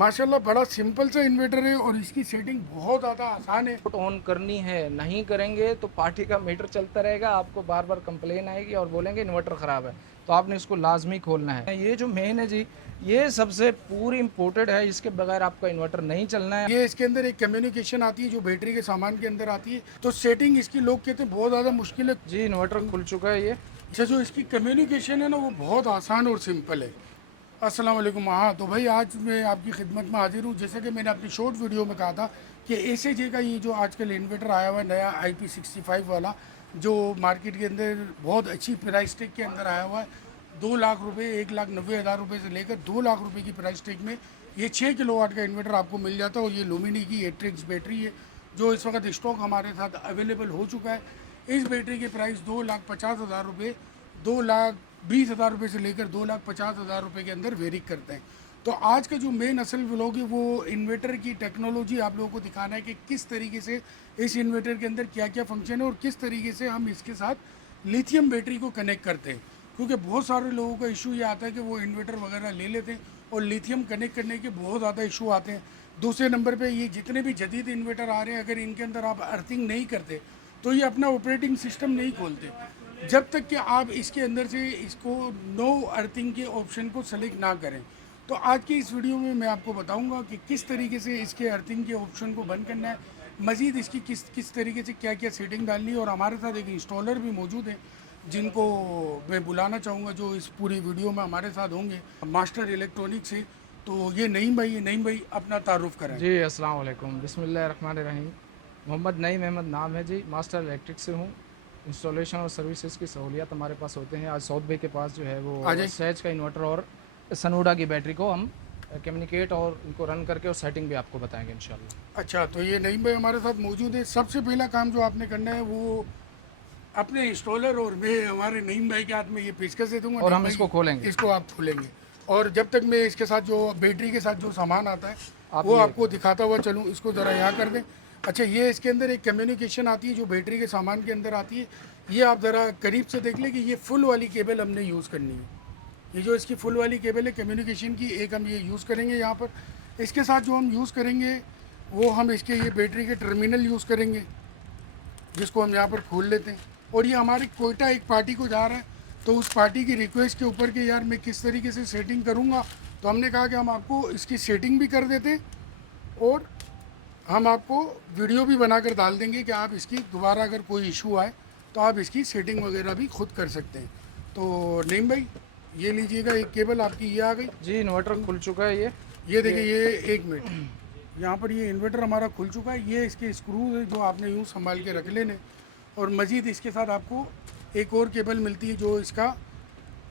माशाल्लाह बड़ा सिंपल सा इन्वर्टर है और इसकी सेटिंग बहुत ज़्यादा आसान है। ऑन करनी है, नहीं करेंगे तो पार्टी का मीटर चलता रहेगा, आपको बार बार कंप्लेन आएगी और बोलेंगे इन्वर्टर ख़राब है। तो आपने इसको लाजमी खोलना है। ये जो मेन है जी, ये सबसे पूरी इम्पोर्टेड है, इसके बगैर आपका इन्वर्टर नहीं चलना है। ये इसके अंदर एक कम्युनिकेशन आती है जो बैटरी के सामान के अंदर आती है, तो सेटिंग इसकी लोग कहते हैं बहुत ज़्यादा मुश्किल है। जी इन्वर्टर खुल चुका है ये। अच्छा, जो इसकी कम्युनिकेशन है ना वो बहुत आसान और सिंपल है। अस्सलाम वालेकुम। हाँ तो भाई आज मैं आपकी खिदमत में हाजिर हूँ। जैसे कि मैंने अपनी शॉर्ट वीडियो में कहा था कि एसएजे का ये जो आजकल इन्वर्टर आया हुआ है नया IP65 वाला, जो मार्केट के अंदर बहुत अच्छी प्राइस टैग के अंदर आया हुआ है, 2 लाख रुपये, 1,90,000 रुपये से लेकर 2 लाख रुपये की प्राइस टैग में ये 6 किलोवाट का इन्वर्टर आपको मिल जाता है। और ये लुमिनी की 8 बैटरी है जो इस वक्त स्टॉक हमारे साथ अवेलेबल हो चुका है। इस बैटरी की प्राइस 2,50,000 रुपये, 2,20,000 रुपये से लेकर 2,50,000 रुपये के अंदर वेरी करते हैं। तो आज का जो मेन असल व्लॉग है वो इन्वर्टर की टेक्नोलॉजी आप लोगों को दिखाना है कि किस तरीके से इस इन्वर्टर के अंदर क्या क्या फंक्शन है और किस तरीके से हम इसके साथ लिथियम बैटरी को कनेक्ट करते हैं। क्योंकि बहुत सारे लोगों का इशू ये आता है कि वो इन्वर्टर वगैरह ले लेते हैं और लिथियम कनेक्ट करने के बहुत ज़्यादा इशू आते हैं। दूसरे नंबर पे ये जितने भी जदीद इन्वर्टर आ रहे हैं, अगर इनके अंदर आप अर्थिंग नहीं करते तो ये अपना ऑपरेटिंग सिस्टम नहीं खोलते जब तक कि आप इसके अंदर से इसको नो अर्थिंग के ऑप्शन को सेलेक्ट ना करें। तो आज की इस वीडियो में मैं आपको बताऊंगा कि किस तरीके से इसके अर्थिंग के ऑप्शन को बंद करना है, मज़ीद इसकी किस किस तरीके से क्या क्या सेटिंग डालनी है। और हमारे साथ एक इंस्टॉलर भी मौजूद है जिनको मैं बुलाना चाहूँगा जो इस पूरी वीडियो में हमारे साथ होंगे, मास्टर इलेक्ट्रॉनिक से। तो ये नईम भाई अपना तारुफ करें। जी अस्सलाम वालेकुम, बिस्मिल्लाहिर्रहमानिर्रहीम। मोहम्मद नईम अहमद नाम है जी, मास्टर इलेक्ट्रिक से हूँ। इंस्टॉलेशन और सर्विसेज की सहूलियत हमारे पास होते हैं। आज सऊद भाई के पास जो है आ वो जाए। सहज का इन्वर्टर और सनूडा की बैटरी को हम कम्युनिकेट और इनको रन करके और सेटिंग भी आपको बताएंगे इंशाल्लाह। अच्छा, तो ये नईम भाई हमारे साथ मौजूद है। सबसे पहला काम जो आपने करना है वो अपने इंस्टॉलर और मैं हमारे नईम भाई के हाथ में ये पेशकश दे दूंगा। और नईम हम भाई इसको खोलेंगे। इसको आप खोलेंगे और जब तक मैं इसके साथ जो बैटरी के साथ जो सामान आता है आप वो ये आपको दिखाता हुआ चलूँ। इसको ज़रा यहाँ कर दें। अच्छा, ये इसके अंदर एक कम्युनिकेशन आती है जो बैटरी के सामान के अंदर आती है। ये आप ज़रा करीब से देख लें कि ये फुल वाली केबल हमने यूज़ करनी है। ये जो इसकी फुल वाली केबल है कम्युनिकेशन की, एक हम ये यूज़ करेंगे यहाँ पर। इसके साथ जो हम यूज़ करेंगे वो हम इसके ये बैटरी के टर्मिनल यूज़ करेंगे जिसको हम यहाँ पर खोल लेते हैं। और ये हमारे कोयटा एक पार्टी को जा रहा है, तो उस पार्टी की रिक्वेस्ट के ऊपर कि यार मैं किस तरीके से सेटिंग करूँगा, तो हमने कहा कि हम आपको इसकी सेटिंग भी कर देते हैं और हम आपको वीडियो भी बनाकर डाल देंगे कि आप इसकी दोबारा अगर कोई इशू आए तो आप इसकी सेटिंग वगैरह भी खुद कर सकते हैं। तो नईम भाई ये लीजिएगा, एक केबल आपकी ये आ गई। जी इन्वर्टर खुल चुका है ये देखिए, ये एक मिनट, यहाँ पर ये इन्वर्टर हमारा खुल चुका है। ये इसके स्क्रू है जो आपने यूँ संभाल के रख लेने। और मज़ीद इसके साथ आपको एक और केबल मिलती है जो इसका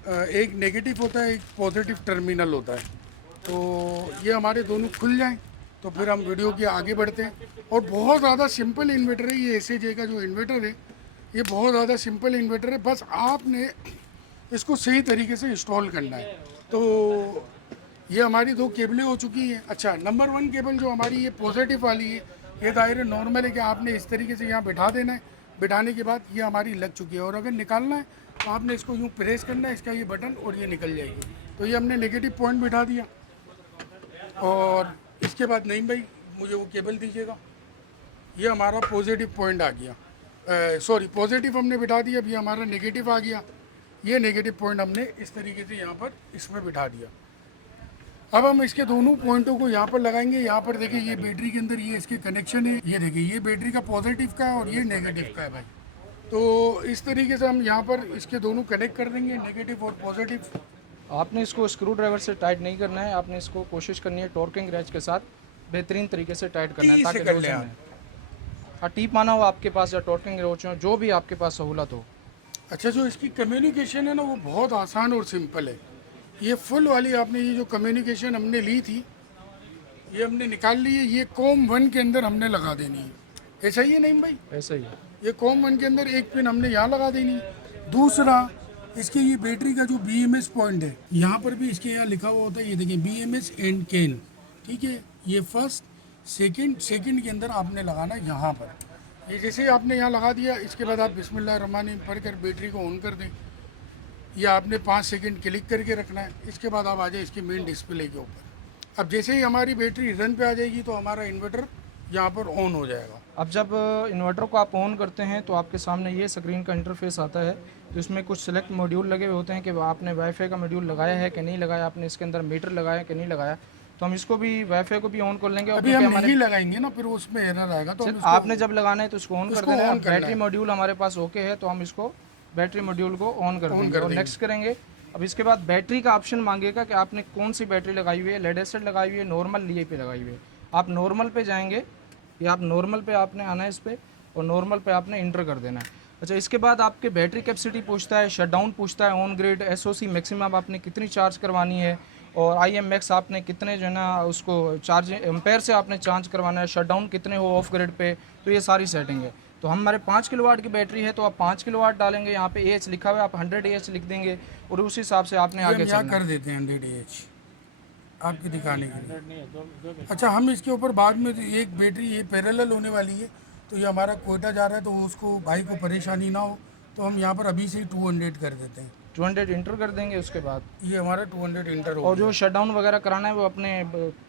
एक नेगेटिव होता है, एक पॉजिटिव टर्मिनल होता है। तो ये हमारे दोनों खुल जाएं तो फिर हम वीडियो के आगे बढ़ते हैं। और बहुत ज़्यादा सिंपल इन्वर्टर है ये, एसएजे का जो इन्वर्टर है ये बहुत ज़्यादा सिंपल इन्वर्टर है। बस आपने इसको सही तरीके से इंस्टॉल करना है। तो ये हमारी दो केबलें हो चुकी हैं। अच्छा, नंबर 1 केबल जो हमारी ये पॉजिटिव वाली है, ये दायरे नॉर्मल है कि आपने इस तरीके से यहाँ बिठा देना है। बिठाने के बाद ये हमारी लग चुकी है और अगर निकालना है तो आपने इसको यूँ प्रेस करना है, इसका ये बटन, और ये निकल जाएगी। तो ये हमने नेगेटिव पॉइंट बिठा दिया। और इसके बाद नईम भाई मुझे वो केबल दीजिएगा। ये हमारा पॉजिटिव पॉइंट आ गया, सॉरी पॉजिटिव हमने बिठा दिया। अभी हमारा नेगेटिव आ गया। ये नेगेटिव पॉइंट हमने इस तरीके से यहाँ पर इसमें बिठा दिया। अब हम इसके दोनों पॉइंटों को यहाँ पर लगाएंगे। यहाँ पर देखिए ये बैटरी के अंदर ये इसके कनेक्शन है। ये देखिए ये बैटरी का पॉजिटिव का है और ये नेगेटिव का है भाई। तो इस तरीके से हम यहाँ पर इसके दोनों कनेक्ट कर देंगे, नेगेटिव और पॉजिटिव। आपने इसको स्क्रू ड्राइवर से टाइट नहीं करना है, आपने इसको कोशिश करनी है टॉर्किंग रैच के साथ बेहतरीन तरीके से टाइट करना है ताकि लूज ना हाँ टीप माना हो आपके पास या टॉर्किंग रोच हो, जो भी आपके पास सहूलत हो। अच्छा, जो इसकी कम्युनिकेशन है ना वो बहुत आसान और सिंपल है। ये फुल वाली आपने ये जो कम्युनिकेशन हमने ली थी ये हमने निकाल ली है। ये COM1 के अंदर हमने लगा देनी है। ऐसा ही है नईम भाई? ऐसा ही है। ये COM1 के अंदर एक पिन हमने यहाँ लगा देनी है। दूसरा, इसके ये बैटरी का जो BMS पॉइंट है यहाँ पर भी इसके यहाँ लिखा हुआ होता है। ये देखिए BMS एंड कैन, ठीक है। ये फर्स्ट सेकंड के अंदर आपने लगाना यहाँ पर। ये जैसे आपने यहाँ लगा दिया, इसके बाद आप बिस्मिल्लाहिर्रहमानिर्रहीम पढ़ कर बैटरी को ऑन कर दें। ये आपने 5 सेकंड क्लिक करके रखना है। इसके बाद आप आ जाए इसकी मेन डिस्प्ले के ऊपर। अब जैसे ही हमारी बैटरी रन पे आ जाएगी तो हमारा इन्वर्टर यहाँ पर ऑन हो जाएगा। अब जब इन्वर्टर को आप ऑन करते हैं तो आपके सामने ये स्क्रीन का इंटरफेस आता है। तो इसमें कुछ सेलेक्ट मॉड्यूल लगे हुए होते हैं कि आपने वाईफाई का मॉड्यूल लगाया है कि नहीं लगाया, आपने इसके अंदर मीटर लगाया है कि नहीं लगाया। तो हम इसको भी वाईफाई को भी ऑन कर लेंगे। और अभी हम नहीं लगाएंगे ना, फिर उसमें एरर आएगा, तो हम इसको आपने जब लगाना है तो इसको ऑन कर देना है। ऑन करना बैटरी मॉड्यूल हमारे पास ओके है तो हम इसको बैटरी मॉड्यूल को ऑन कर देंगे और नेक्स्ट करेंगे। अब इसके बाद बैटरी का ऑप्शन मांगेगा कि आपने कौन सी बैटरी लगाई हुई है, लेड एसिड लगाई हुई है, नॉर्मल ली पे लगाई हुई है। आप नॉर्मल पे जाएंगे या आप नॉर्मल पे आपने आना है इस पर और नॉर्मल पे आपने इंटर कर देना है। अच्छा, इसके बाद आपके बैटरी कैपेसिटी पूछता है, शटडाउन पूछता है, ऑन ग्रिड, एसओसी मैक्सिमम आपने कितनी चार्ज करवानी है और IMX आपने कितने जो है ना उसको चार्ज एम्पेयर से आपने चार्ज करवाना है, शटडाउन कितने हो ऑफ ग्रिड पे। तो ये सारी सेटिंग है। तो हमारे 5 किलोवाट की बैटरी है तो आप 5 किलोवाट डालेंगे, यहाँ पे AH लिखा हुआ है, आप 100 AH लिख देंगे और उस हिसाब से आपने आगे चलना कर देते हैं 100 AH आपके दिखाने के लिए। अच्छा, हम इसके ऊपर बाद में एक बैटरी ये पैरेलल होने वाली है, तो ये हमारा कोयटा जा रहा है तो उसको भाई को परेशानी ना हो, तो हम यहाँ पर अभी से ही 200 कर देते हैं। 200 इंटर कर देंगे। उसके बाद ये हमारा 200 इंटर हो और जो शटडाउन वगैरह कराना है वो अपने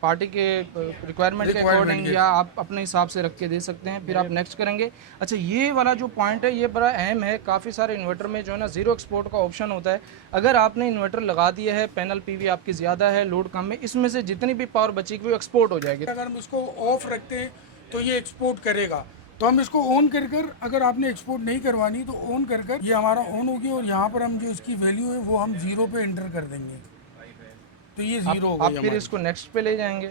पार्टी के रिक्वायरमेंट के अकॉर्डिंग या आप अपने हिसाब से रख के दे सकते हैं। फिर आप नेक्स्ट करेंगे। अच्छा, ये वाला जो पॉइंट है ये बड़ा अहम है। काफ़ी सारे इन्वर्टर में जो है ना जीरो एक्सपोर्ट का ऑप्शन होता है। अगर आपने इन्वर्टर लगा दिया है, पैनल PV आपकी ज़्यादा है, लोड कम है, इसमें से जितनी भी पावर बचेगी वो एक्सपोर्ट हो जाएगी। अगर हम इसको ऑफ रखते हैं तो ये एक्सपोर्ट करेगा, तो हम इसको ऑन कर कर, अगर आपने एक्सपोर्ट नहीं करवानी तो ऑन कर कर ये हमारा ऑन होगी और यहाँ पर हम जो इसकी वैल्यू है वो हम 0 पे एंटर कर देंगे, तो ये 0 हो आप गई। फिर इसको नेक्स्ट पे ले जाएंगे।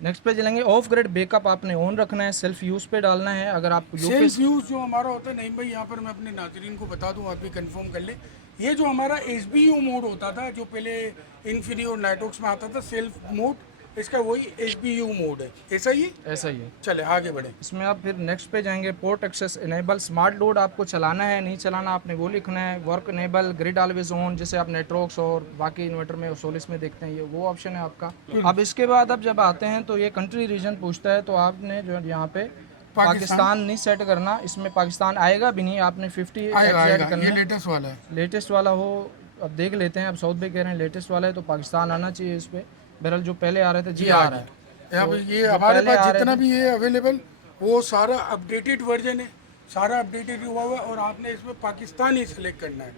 नेक्स्ट पे चलेंगे। ऑफ ग्रिड बैकअप आपने ऑन रखना है, सेल्फ यूज़ पे डालना है। अगर आप सेल्फ यूज़ जो हमारा होता है, नहीं भाई यहाँ पर मैं अपने नाजरीन को बता दूँ, आप भी कंफर्म कर ले, ये जो हमारा SBU मोड होता था जो पहले इन्फिनी और नाइटॉक्स में आता था सेल्फ मोड, इसका वही SBU मोड है। ऐसा ही है। चले आगे बढ़े। इसमें आप फिर नेक्स्ट पे जाएंगे। Port access enable, smart load आपको चलाना है नहीं चलाना आपने वो लिखना है। Work enable, grid always on, जैसे आप नेटवर्क्स और बाकी इन्वर्टर में सोलिस में देखते हैं, ये वो ऑप्शन है आपका। अब इसके बाद अब जब आते हैं तो ये कंट्री रीजन पूछता है, तो आपने जो यहाँ पे पाकिस्तान नहीं सेट करना। इसमें पाकिस्तान आएगा भी नहीं, आपने 50 करना। ये लेटेस्ट वाला है, लेटेस्ट वाला हो। अब देख लेते हैं। अब साउथ पे कह रहे हैं लेटेस्ट वाला है तो पाकिस्तान आना चाहिए इस पर। बहरहाल जो पहले आ रहे थे जी आ रहा है। अब ये हमारे पास जितना भी है अवेलेबल वो सारा अपडेटेड वर्जन है, सारा अपडेटेड हुआ हुआ है और आपने इसमें पाकिस्तान ही सिलेक्ट करना है।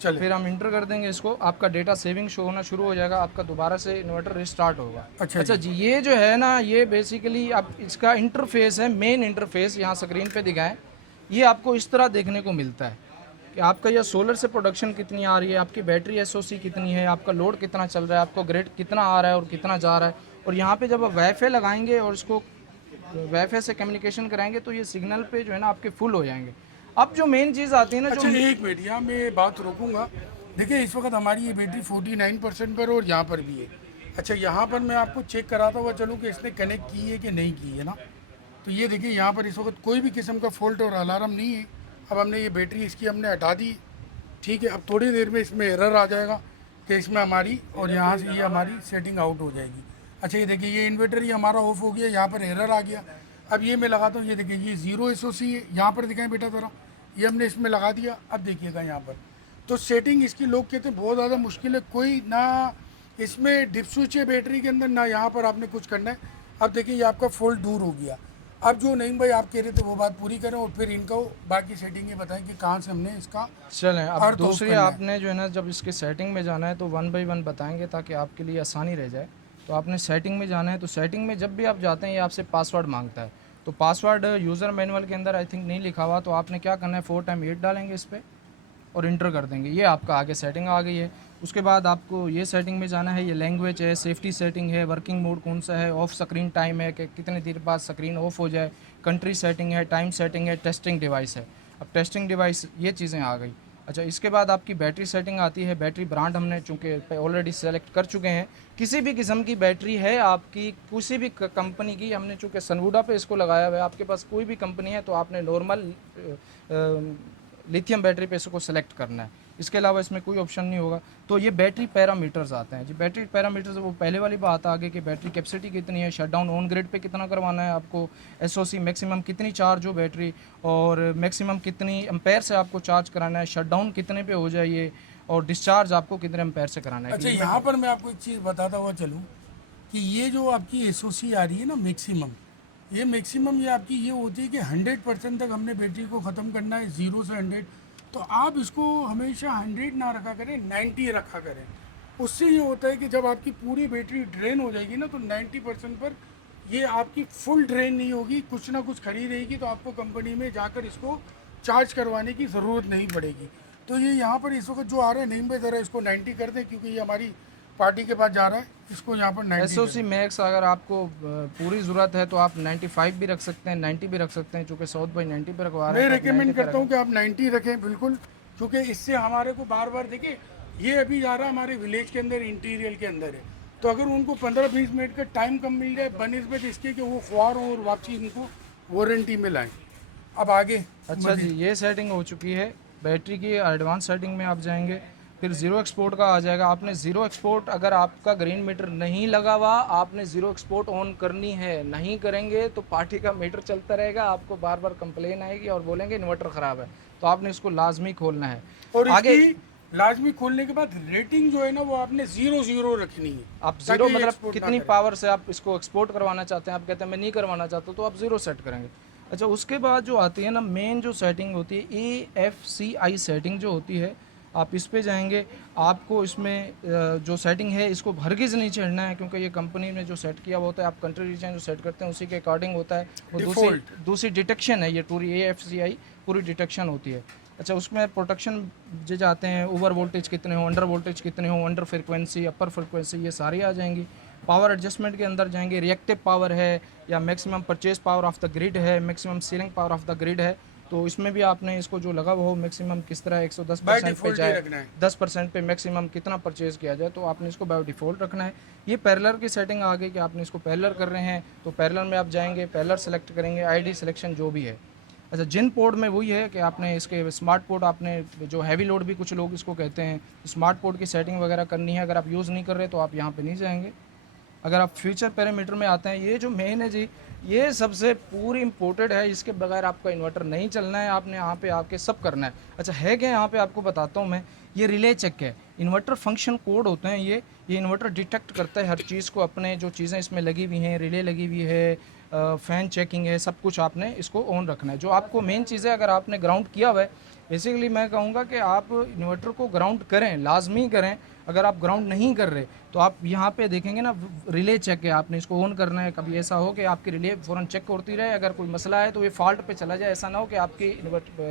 चलिए फिर हम इंटर कर देंगे इसको। आपका डेटा सेविंग शो होना शुरू हो जाएगा, आपका दोबारा से इन्वर्टर रिस्टार्ट होगा। अच्छा जी, ये जो है ना ये बेसिकली आप इसका इंटरफेस है, मेन इंटरफेस यहाँ स्क्रीन पे दिखाएं। ये आपको इस तरह देखने को मिलता है कि आपका यह सोलर से प्रोडक्शन कितनी आ रही है, आपकी बैटरी SOC कितनी है, आपका लोड कितना चल रहा है, आपको ग्रिड कितना आ रहा है और कितना जा रहा है। और यहाँ पे जब आप वाईफाई लगाएंगे और इसको वाईफाई से कम्युनिकेशन कराएंगे तो ये सिग्नल पे जो है ना आपके फुल हो जाएंगे। अब जो मेन चीज़ आती है ना, अच्छा एक मिनट यहाँ मैं बात रोकूंगा। देखिए इस वक्त हमारी ये बैटरी 49% पर और यहाँ पर भी है। अच्छा, यहाँ पर मैं आपको चेक कराता हुआ चलूँ कि इसने कनेक्ट की है कि नहीं की है ना। तो ये देखिए यहाँ पर इस वक्त कोई भी किस्म का फॉल्ट और अलार्म नहीं है। अब हमने ये बैटरी इसकी हमने हटा दी, ठीक है। अब थोड़ी देर में इसमें एरर आ जाएगा कि इसमें हमारी, और यहाँ से ये हमारी सेटिंग आउट हो जाएगी। अच्छा, ये देखिए ये इन्वर्टर ये हमारा ऑफ हो गया, यहाँ पर एरर आ गया। अब ये मैं लगाता हूँ, ये देखिए ये 0 SOC है। यहाँ पर दिखाएं बेटा ज़रा, ये हमने इसमें लगा दिया। अब देखिएगा यहाँ पर तो सेटिंग इसकी लोग कहते हैं बहुत ज़्यादा मुश्किल है, कोई ना इसमें डिप स्विच है बैटरी के अंदर, ना यहाँ पर आपने कुछ करना है। अब देखिए ये आपका फॉल्ट दूर हो गया। अब जो नहीं भाई आप कह रहे थे वो बात पूरी करें और फिर इनको बाकी सेटिंग ये बताएं कि कहाँ से हमने इसका चलें। अब दूसरी आपने जो है ना जब इसके सेटिंग में जाना है तो 1 बाय 1 बताएंगे ताकि आपके लिए आसानी रह जाए। तो आपने सेटिंग में जाना है, तो सेटिंग में जब भी आप जाते हैं ये आपसे पासवर्ड मांगता है। तो पासवर्ड यूज़र मैनुअल के अंदर आई थिंक नहीं लिखा हुआ, तो आपने क्या करना है 4 टाइम 8 डालेंगे इस पर और इंटर कर देंगे। ये आपका आगे सेटिंग आ गई है। उसके बाद आपको ये सेटिंग में जाना है, ये लैंग्वेज है, सेफ्टी सेटिंग है, वर्किंग मोड कौन सा है, ऑफ स्क्रीन टाइम है कि कितने देर बाद स्क्रीन ऑफ हो जाए, कंट्री सेटिंग है, टाइम सेटिंग है, टेस्टिंग डिवाइस है। अब टेस्टिंग डिवाइस ये चीज़ें आ गई। अच्छा, इसके बाद आपकी बैटरी सेटिंग आती है। बैटरी ब्रांड हमने चूँकि ऑलरेडी सेलेक्ट कर चुके हैं। किसी भी किस्म की बैटरी है आपकी, किसी भी कंपनी की, हमने चूँकि सनवुडा पे इसको लगाया हुआ है। आपके पास कोई भी कंपनी है तो आपने नॉर्मल लिथियम बैटरी पे इसको सेलेक्ट करना है। इसके अलावा इसमें कोई ऑप्शन नहीं होगा। तो ये बैटरी पैरामीटर्स आते हैं जी। बैटरी पैरामीटर्स वो पहले वाली बात आगे कि बैटरी कैपेसिटी कितनी है, शटडाउन ऑन ग्रिड पे कितना करवाना है आपको, SOC मैक्सिमम कितनी चार्ज हो बैटरी, और मैक्सिमम कितनी एम्पेयर से आपको चार्ज कराना है, शटडाउन कितने पे हो जाइए, और डिस्चार्ज आपको कितने एम्पेयर से कराना है। अच्छा, यहाँ पर मैं आपको एक चीज़ बताता हुआ चलूँ कि ये जो आपकी एसओसी आ रही है ना मैक्सिमम, ये आपकी ये होती है कि 100% तक हमने बैटरी को ख़त्म करना है, 0 से 100। तो आप इसको हमेशा 100 ना रखा करें, 90 रखा करें। उससे ये होता है कि जब आपकी पूरी बैटरी ड्रेन हो जाएगी ना, तो 90% पर ये आपकी फुल ड्रेन नहीं होगी, कुछ ना कुछ खड़ी रहेगी, तो आपको कंपनी में जाकर इसको चार्ज करवाने की ज़रूरत नहीं पड़ेगी। तो ये यहाँ पर इस वक्त जो आ रहा है नहीं, पे ज़रा इसको 90 कर दें, क्योंकि ये हमारी पार्टी के पास जा रहा है, इसको यहाँ पर 90 एसओसी मैक्स अगर आपको पूरी ज़रूरत है तो आप 95 भी रख सकते हैं, 90 भी रख सकते हैं। चूँकि साउथ भाई 90 पे रखवा रहे मैं हैं तो आप 90 रिकमेंड पे करता हूँ कि आप 90 रखें बिल्कुल, क्योंकि इससे हमारे को बार बार देखिए, ये अभी जा रहा है हमारे विलेज के अंदर, इंटीरियर के अंदर है, तो अगर उनको 15-20 मिनट का टाइम कम मिल जाए बनिस्बत इसके कि वो ख्वार और वापसी इनको वारंटी में लाएँ। अब आगे अच्छा जी, ये सेटिंग हो चुकी है बैटरी की। एडवांस सेटिंग में आप जाएंगे, फिर ज़ीरो एक्सपोर्ट का आ जाएगा। आपने ज़ीरो एक्सपोर्ट, अगर आपका ग्रीन मीटर नहीं लगा हुआ, आपने ज़ीरो एक्सपोर्ट ऑन करनी है। नहीं करेंगे तो पार्टी का मीटर चलता रहेगा, आपको बार बार कंप्लेन आएगी और बोलेंगे इन्वर्टर ख़राब है। तो आपने इसको लाजमी खोलना है। और आगे इसकी लाजमी खोलने के बाद रेटिंग जो है ना, वो आपने 0-0 रखनी है। आप ज़ीरो ताकि ये मतलब export ना कितनी करे। पावर से आप इसको एक्सपोर्ट करवाना चाहते हैं। आप कहते हैं मैं नहीं करवाना चाहता, तो आप ज़ीरो सेट करेंगे। अच्छा, उसके बाद जो आती है ना मेन जो सेटिंग होती है, AFCI सेटिंग जो होती है, आप इस पे जाएंगे। आपको इसमें जो सेटिंग है इसको हरगिज़ नहीं छेड़ना है, क्योंकि ये कंपनी ने जो सेट किया हुआ होता है, आप कंट्री रीजन जो सेट करते हैं उसी के अकॉर्डिंग होता है। वो दूसरी डिटेक्शन है, ये पूरी AFCI पूरी डिटेक्शन होती है। अच्छा, उसमें प्रोटेक्शन जो जाते हैं, ओवर वोल्टेज कितने हो, अंडर वोल्टेज कितने हो, अंडर फ्रिक्वेंसी, अपर फ्रिक्वेंसी, ये सारी आ जाएंगी। पावर एडजस्टमेंट के अंदर जाएंगे, रिएक्टिव पावर है या maximum purchase power of the grid है, maximum ceiling power of the grid है। तो इसमें भी आपने इसको जो लगा हुआ हो मैक्सिमम किस तरह 110% पे जाए, 10% पे मैक्सिमम कितना परचेज किया जाए, तो आपने इसको बाय डिफ़ॉल्ट रखना है। ये पैरेलल की सेटिंग आ गई कि आपने इसको पैरेलल कर रहे हैं, तो पैरेलल में आप जाएंगे, पैरेलल सेलेक्ट करेंगे, ID सिलेक्शन जो भी है। अच्छा, जिन पोर्ट में वही है कि आपने इसके स्मार्ट पोर्ट, आपने जो हैवी लोड भी कुछ लोग इसको कहते हैं, स्मार्ट पोर्ट की सेटिंग वगैरह करनी है। अगर आप यूज़ नहीं कर रहे तो आप यहाँ पे नहीं जाएंगे। अगर आप फ्यूचर पैरामीटर में आते हैं, ये जो मेन है जी, ये सबसे पूरी इम्पोर्टेड है। इसके बगैर आपका इन्वर्टर नहीं चलना है, आपने यहाँ पे आके सब करना है। अच्छा, है क्या यहाँ पे आपको बताता हूँ मैं। ये रिले चेक है, इन्वर्टर फंक्शन कोड होते हैं ये इन्वर्टर डिटेक्ट करता है हर चीज़ को। अपने जो चीज़ें इसमें लगी हुई हैं, रिले लगी हुई है, फ़ैन चेकिंग है, सब कुछ आपने इसको ऑन रखना है। जो आपको मेन चीज़ है, अगर आपने ग्राउंड किया हुआ है, बेसिकली मैं कहूँगा कि आप इन्वर्टर को ग्राउंड करें, लाजमी करें। अगर आप ग्राउंड नहीं कर रहे तो आप यहाँ पे देखेंगे ना, रिले चेक है, आपने इसको ऑन करना है। कभी ऐसा हो कि आपकी रिले फ़ौरन चेक होती रहे, अगर कोई मसला है तो ये फॉल्ट पे चला जाए। ऐसा ना हो कि आपकी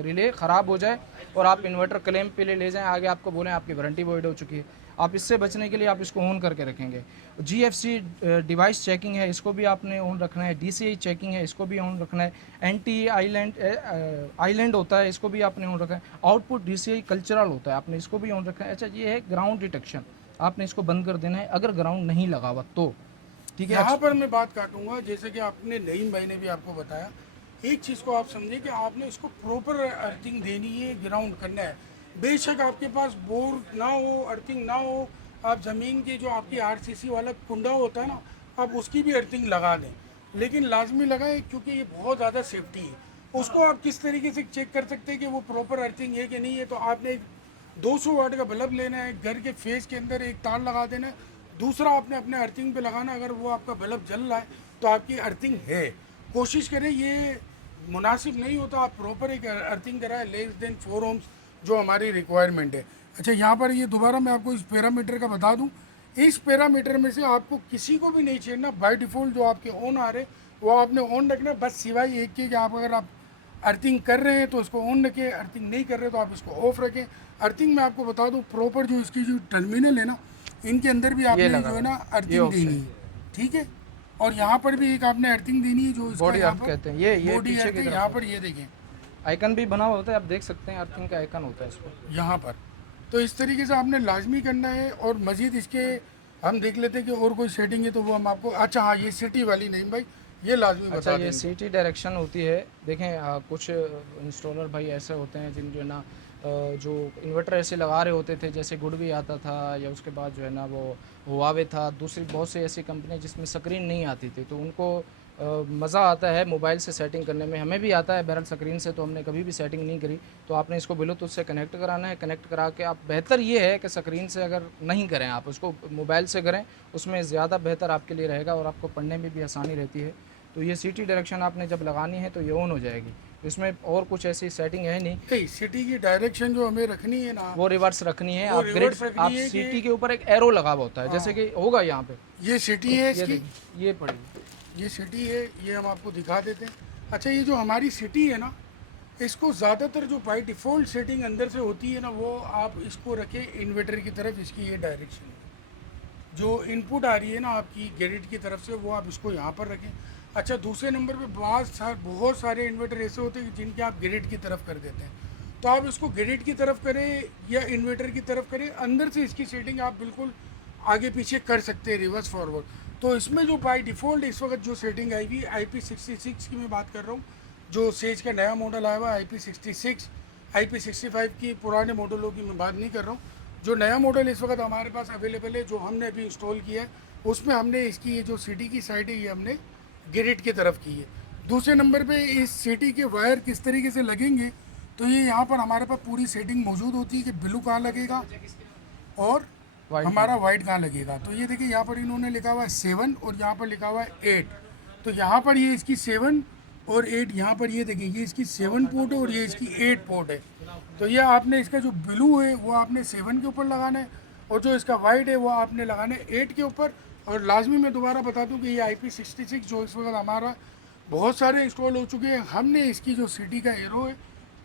रिले ख़राब हो जाए और आप इन्वर्टर क्लेम पे ले जाएँ, आगे आपको बोलें आपकी वारंटी वॉइड हो चुकी है। आप इससे बचने के लिए आप इसको ऑन करके रखेंगे। GFC डिवाइस चेकिंग है, इसको भी आपने ऑन रखना है। DCI चेकिंग है, इसको भी ऑन रखना है। एंटी आइलैंड होता है, इसको भी आपने ऑन रखना है। आउटपुट DCI कल्चरल होता है, आपने इसको भी ऑन रखना है। अच्छा, ये है ग्राउंड डिटेक्शन, आपने इसको बंद कर देना है अगर ग्राउंड नहीं लगा हुआ तो। ठीक है, यहाँ पर मैं बात काटूंगा, जैसे कि आपने नईम भाई ने भी आपको बताया, एक चीज़ को आप समझिए कि आपने इसको प्रॉपर अर्थिंग देनी है, ग्राउंड करना है। बेशक आपके पास बोर ना हो, अर्थिंग ना हो, आप ज़मीन की जो आपकी RCC वाला कुंडा होता है ना, आप उसकी भी अर्थिंग लगा दें, लेकिन लाजमी लगाएं, क्योंकि ये बहुत ज़्यादा सेफ्टी है। उसको आप किस तरीके से चेक कर सकते हैं कि वो प्रॉपर अर्थिंग है कि नहीं है। तो आपने एक 200 वाट का बल्ब लेना है, घर के फेस के अंदर एक तार लगा देना है, दूसरा आपने अपने अर्थिंग पे लगाना। अगर वो आपका बल्ब जल रहा है तो आपकी अर्थिंग है। कोशिश करें, ये मुनासिब नहीं होता, आप प्रॉपर एक अर्थिंग कराएं, लेस देन 4 ohms जो हमारी रिक्वायरमेंट है। अच्छा, यहाँ पर ये दोबारा मैं आपको इस पैरामीटर का बता दूँ, इस पैरामीटर में से आपको किसी को भी नहीं छेड़ना। बाय डिफ़ॉल्ट जो आपके ऑन आ रहे वो आपने ऑन रखना, बस सिवाय एक के कि आप अगर आप अर्थिंग कर रहे हैं तो इसको ऑन रखें, अर्थिंग नहीं कर रहे तो आप इसको ऑफ रखें। अर्थिंग में आपको बता दूं, प्रॉपर जो इसकी जो टर्मिनल है ना, इनके अंदर भी आपने जो है ना अर्थिंग देनी है, ठीक है। और यहाँ पर भी एक आपने अर्थिंग देनी है, जो इसका बॉडी यहाँ अर्थ पर कहते हैं। ये बॉडी पीछे अर्थ की है। तरफ यहाँ पर ये देखें, आइकन भी बना हुआ होता है, आप देख सकते हैं अर्थिंग का आइकन होता है इस पर। यहाँ पर। तो इस तरीके से आपने लाजमी करना है। और मज़ीद इसके हम देख लेते हैं कि और कोई सेटिंग है तो वो हम आपको। अच्छा हाँ, ये सिटी वाली नहीं भाई, ये लाजमी अच्छा, बता ये देंगे। सिटी डायरेक्शन होती है। देखें, कुछ इंस्टॉलर भाई ऐसे होते हैं जिन जो है ना जो इन्वर्टर ऐसे लगा रहे होते थे, जैसे गुड भी आता था, या उसके बाद जो है ना वो हुआवे था, दूसरी बहुत सी ऐसी कंपनी जिसमें स्क्रीन नहीं आती थी, तो उनको मज़ा आता है मोबाइल से सेटिंग करने में, हमें भी आता है, बहरहाल स्क्रीन से तो हमने कभी भी सेटिंग नहीं करी। तो आपने इसको ब्लूटूथ से कनेक्ट कराना है, कनेक्ट करा के आप, बेहतर ये है कि स्क्रीन से अगर नहीं करें, आप उसको मोबाइल से करें, उसमें ज़्यादा बेहतर आपके लिए रहेगा और आपको पढ़ने में भी आसानी रहती है। तो ये सिटी डायरेक्शन आपने जब लगानी है तो ये ऑन हो जाएगी, इसमें और कुछ ऐसी सेटिंग है नहीं। नहीं, सिटी की डायरेक्शन जो हमें रखनी है ना, वो रिवर्स रखनी है, वो आप ग्रिड, रिवर्स रखनी आप है सिटी कि के ऊपर एक एरो लगा हुआ होता है, जैसे कि होगा यहाँ पे, ये सिटी है ये इसकी, देखिए, ये पढ़िए। ये सिटी है, ये हम आपको दिखा देते हैं। अच्छा, ये जो हमारी सिटी है ना, इसको ज़्यादातर जो बाय डिफ़ॉल्ट सेटिंग अंदर से होती है ना, वो आप इसको रखें इन्वर्टर की तरफ, इसकी ये डायरेक्शन है। जो इनपुट आ रही है ना आपकी ग्रिड की तरफ से, वो आप इसको यहाँ पर रखें। अच्छा, दूसरे नंबर पे बहुत सारे इन्वर्टर ऐसे होते हैं कि जिनके आप ग्रिड की तरफ कर देते हैं, तो आप इसको ग्रिड की तरफ करें या इन्वर्टर की तरफ करें, अंदर से इसकी सेटिंग आप बिल्कुल आगे पीछे कर सकते हैं, रिवर्स फॉरवर्ड। तो इसमें जो बाय डिफ़ॉल्ट इस वक्त जो सेटिंग आई हुई IP66 की मैं बात कर रहा हूँ, जो सेज का नया मॉडल आया हुआ है IP66, IP65 की पुराने मॉडलों की मैं बात नहीं कर रहा हूँ। जो नया मॉडल इस वक्त हमारे पास अवेलेबल है, जो हमने अभी इंस्टॉल किया है, उसमें हमने इसकी ये जो सिटी की साइड है, ये हमने ग्रिड की तरफ की है। दूसरे नंबर पे इस सिटी के वायर किस तरीके से लगेंगे, तो ये यहाँ पर हमारे पास पूरी सेटिंग मौजूद होती है कि ब्लू कहाँ लगेगा और White हमारा वाइट कहाँ लगेगा। तो ये देखिए, यहाँ पर इन्होंने लिखा हुआ है 7 और यहाँ पर लिखा हुआ है 8। तो यहाँ पर ये इसकी 7 और 8, यहाँ पर ये देखिए, ये इसकी 7 पोर्ट है और ये इसकी 8 पोर्ट है। तो ये आपने इसका जो ब्लू है वो आपने 7 के ऊपर लगाना है, और जो इसका वाइट है वो आपने लगाना है 8 के ऊपर। और लाजमी मैं दोबारा बता दूं कि ये IP66 जो इस वक्त हमारा बहुत सारे इंस्टॉल हो चुके हैं, हमने इसकी जो सिटी का एरो है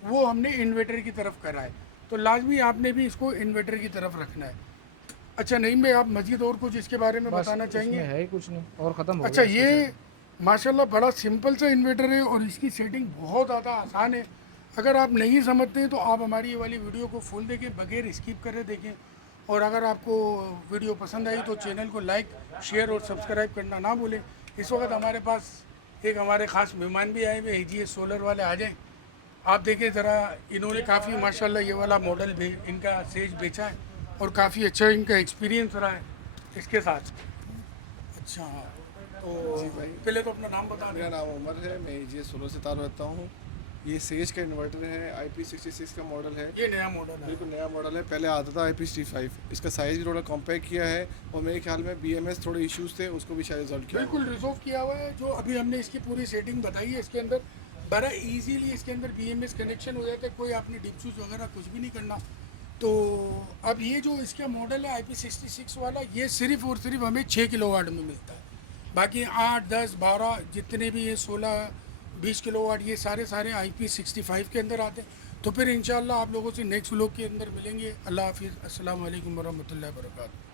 वो हमने इन्वर्टर की तरफ करा है। तो लाजमी आपने भी इसको इन्वर्टर की तरफ रखना है। अच्छा नहीं, मैं आप मजीद और कुछ इसके बारे में बस बताना चाहेंगे? इसमें है ही कुछ नहीं और ख़त्म हो अच्छा, गया इसकी ये setting। माशाल्लाह बड़ा सिंपल सा इन्वर्टर है और इसकी सेटिंग बहुत ज़्यादा आसान है। अगर आप नहीं समझते तो आप हमारी ये वाली वीडियो को फुल देखें, बगैर स्किप करे देखें। और अगर आपको वीडियो पसंद आई तो चैनल को लाइक, शेयर और सब्सक्राइब करना ना भूलें। इस वक्त हमारे पास एक हमारे ख़ास मेहमान भी आए हुए हैं, जी सोलर वाले, आ जाएँ। आप देखें ज़रा, इन्होंने काफ़ी माशाल्लाह ये वाला मॉडल भी इनका सेज बेचा है और काफ़ी अच्छा इनका एक्सपीरियंस रहा है इसके साथ। अच्छा, तो पहले तो अपना नाम बता मेरा दें। नाम उमर है, मैं जी 16 सितार रहता हूँ। ये सेज का इन्वर्टर है, IP66 का मॉडल है, ये नया मॉडल है। बिल्कुल नया मॉडल है। पहले आता था IP65। इसका साइज़ भी थोड़ा कॉम्पैक्ट किया है और मेरे ख्याल में BMS थोड़े इश्यूज थे, उसको भी शायद रिजॉल्व किया बिल्कुल रिजॉल्व किया हुआ है। जो अभी हमने इसकी पूरी सेटिंग बताई है, इसके अंदर बड़ा इजीली इसके अंदर BMS कनेक्शन हो जाता है, कोई आपने डिप स्विच वगैरह कुछ भी नहीं करना। तो अब ये जो इसका मॉडल है IP66 वाला, ये सिर्फ और सिर्फ हमें 6 किलोवाट में मिलता है। बाकी 8, 10, 12 जितने भी ये 16, 20 किलोवाट, ये सारे IP65 के अंदर आते हैं। तो फिर इंशाल्लाह आप लोगों से नेक्स्ट व्लॉग के अंदर मिलेंगे। अल्लाह हाफिज़, अस्सलाम वालेकुम वरहमतुल्लाहि वबरकातुहू।